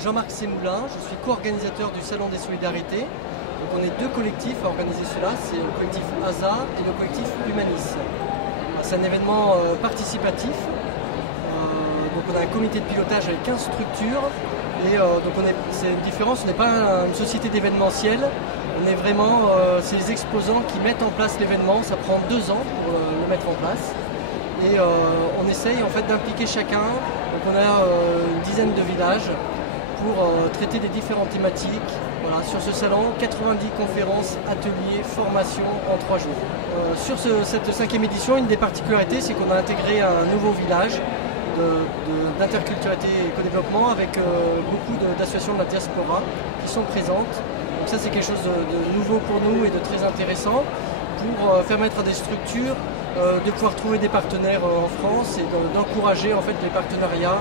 donc Jean-Marc Semoulin, je suis co-organisateur du Salon des Solidarités. Donc on est deux collectifs à organiser cela, c'est le collectif ASA et le collectif Humanis. C'est un événement participatif, donc on a un comité de pilotage avec 15 structures et donc c'est une différence, on n'est pas une société d'événementiel, on est vraiment, c'est les exposants qui mettent en place l'événement, ça prend 2 ans pour le mettre en place et on essaye en fait d'impliquer chacun, donc on a une dizaine de villages pour traiter des différentes thématiques. Voilà, sur ce salon, 90 conférences, ateliers, formations en 3 jours. Sur cette 5e édition, une des particularités, c'est qu'on a intégré un nouveau village d'interculturalité et éco-développement avec beaucoup d'associations de la diaspora qui sont présentes. Donc ça, c'est quelque chose de nouveau pour nous et de très intéressant pour permettre à des structures de pouvoir trouver des partenaires en France et d'encourager en fait les partenariats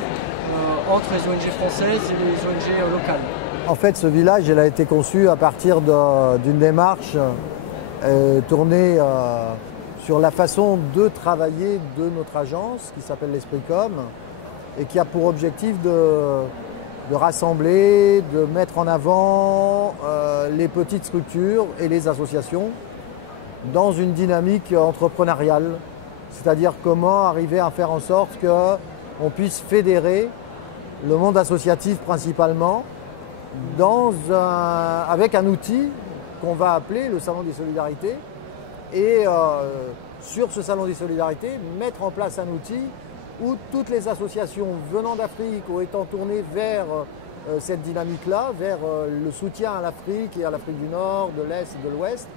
entre les ONG françaises et les ONG locales. En fait, ce village il a été conçu à partir d'une démarche tournée sur la façon de travailler de notre agence qui s'appelle l'Esprit Com et qui a pour objectif de rassembler, de mettre en avant les petites structures et les associations dans une dynamique entrepreneuriale. C'est-à-dire comment arriver à faire en sorte qu'on puisse fédérer le monde associatif principalement avec un outil qu'on va appeler le Salon des Solidarités et sur ce Salon des Solidarités, mettre en place un outil où toutes les associations venant d'Afrique ou étant tournées vers cette dynamique-là, vers le soutien à l'Afrique et à l'Afrique du Nord, de l'Est et de l'Ouest,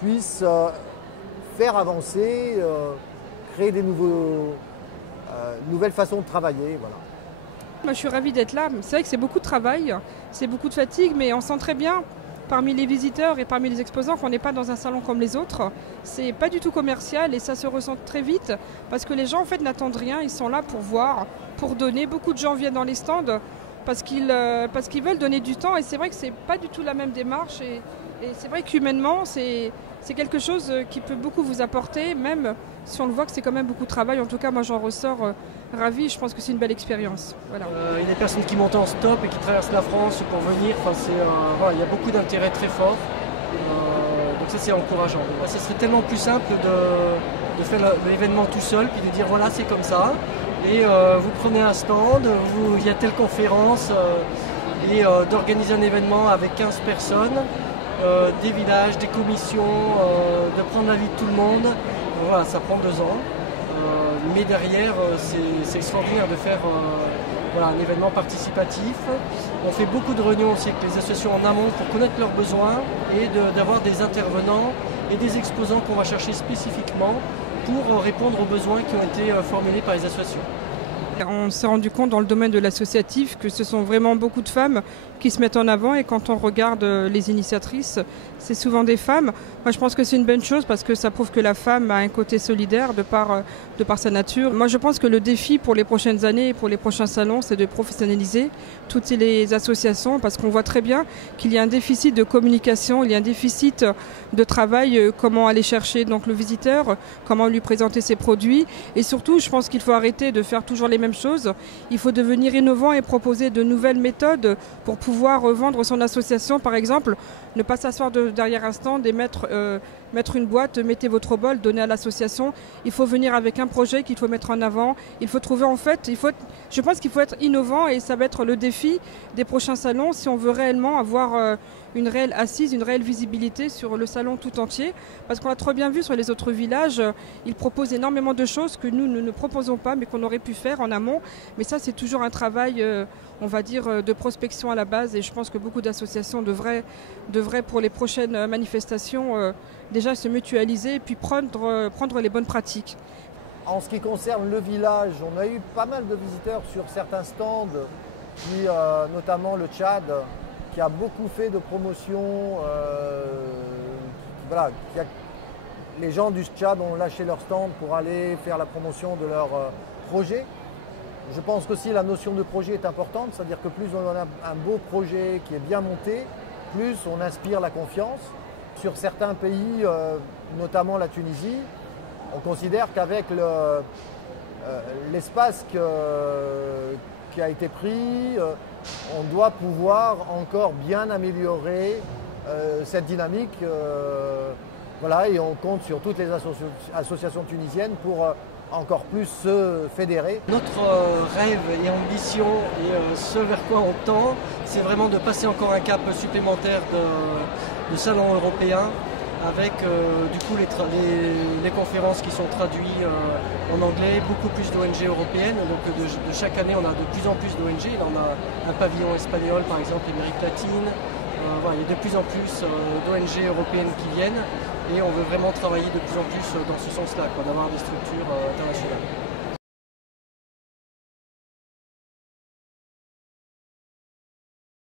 puissent faire avancer, créer des nouvelles façons de travailler. Voilà. Moi, je suis ravie d'être là. C'est vrai que c'est beaucoup de travail, c'est beaucoup de fatigue, mais on sent très bien parmi les visiteurs et parmi les exposants qu'on n'est pas dans un salon comme les autres. C'est pas du tout commercial et ça se ressent très vite parce que les gens en fait n'attendent rien, ils sont là pour voir, pour donner. Beaucoup de gens viennent dans les stands parce qu'ils veulent donner du temps et c'est vrai que c'est pas du tout la même démarche et c'est vrai qu'humainement c'est quelque chose qui peut beaucoup vous apporter, même si on le voit que c'est quand même beaucoup de travail. En tout cas, moi j'en ressors ravie, je pense que c'est une belle expérience. Voilà. Il y a des personnes qui montent en stop et qui traversent la France pour venir. Enfin, voilà, il y a beaucoup d'intérêt très fort. Donc ça c'est encourageant. Ça serait tellement plus simple de faire l'événement tout seul, puis de dire voilà c'est comme ça. Et vous prenez un stand, il y a telle conférence, et d'organiser un événement avec 15 personnes, des villages, des commissions, de prendre l'avis de tout le monde. Voilà, ça prend 2 ans. Mais derrière, c'est extraordinaire de faire un événement participatif. On fait beaucoup de réunions aussi avec les associations en amont pour connaître leurs besoins et d'avoir des intervenants et des exposants qu'on va chercher spécifiquement pour répondre aux besoins qui ont été formulés par les associations. On s'est rendu compte dans le domaine de l'associatif que ce sont vraiment beaucoup de femmes qui se mettent en avant et quand on regarde les initiatrices, c'est souvent des femmes. Moi je pense que c'est une bonne chose parce que ça prouve que la femme a un côté solidaire de par sa nature. Moi je pense que le défi pour les prochaines années et pour les prochains salons, c'est de professionnaliser toutes les associations parce qu'on voit très bien qu'il y a un déficit de communication, il y a un déficit de travail, comment aller chercher donc le visiteur, comment lui présenter ses produits et surtout je pense qu'il faut arrêter de faire toujours les mêmes choses. Il faut devenir innovant et proposer de nouvelles méthodes pour pouvoir vendre son association par exemple, ne pas s'asseoir derrière un stand et mettre une boîte, mettez votre bol, donnez à l'association. Il faut venir avec un projet qu'il faut mettre en avant. Il faut trouver en fait, je pense qu'il faut être innovant et ça va être le défi des prochains salons si on veut réellement avoir une réelle assise, une réelle visibilité sur le salon tout entier. Parce qu'on a trop bien vu sur les autres villages, ils proposent énormément de choses que nous ne proposons pas mais qu'on aurait pu faire en amont. Mais ça c'est toujours un travail, on va dire, de prospection à la base et je pense que beaucoup d'associations devraient pour les prochaines manifestations déjà se mutualiser et puis prendre les bonnes pratiques. En ce qui concerne le village, on a eu pas mal de visiteurs sur certains stands, notamment le Tchad, qui a beaucoup fait de promotion. Les gens du Tchad ont lâché leur stand pour aller faire la promotion de leur projet. Je pense qu'aussi la notion de projet est importante, c'est-à-dire que plus on a un beau projet qui est bien monté, plus on inspire la confiance. Sur certains pays, notamment la Tunisie, on considère qu'avec l'espace qui a été pris. On doit pouvoir encore bien améliorer cette dynamique. Voilà, et on compte sur toutes les associations tunisiennes pour encore plus se fédérer. Notre rêve et ambition et ce vers quoi on tend, c'est vraiment de passer encore un cap supplémentaire de salon européen avec du coup les conférences qui sont traduites en anglais, beaucoup plus d'ONG européennes. Donc de chaque année, on a de plus en plus d'ONG. Là, on a un pavillon espagnol, par exemple, Amérique latine. Voilà, il y a de plus en plus d'ONG européennes qui viennent et on veut vraiment travailler de plus en plus dans ce sens-là, d'avoir des structures internationales.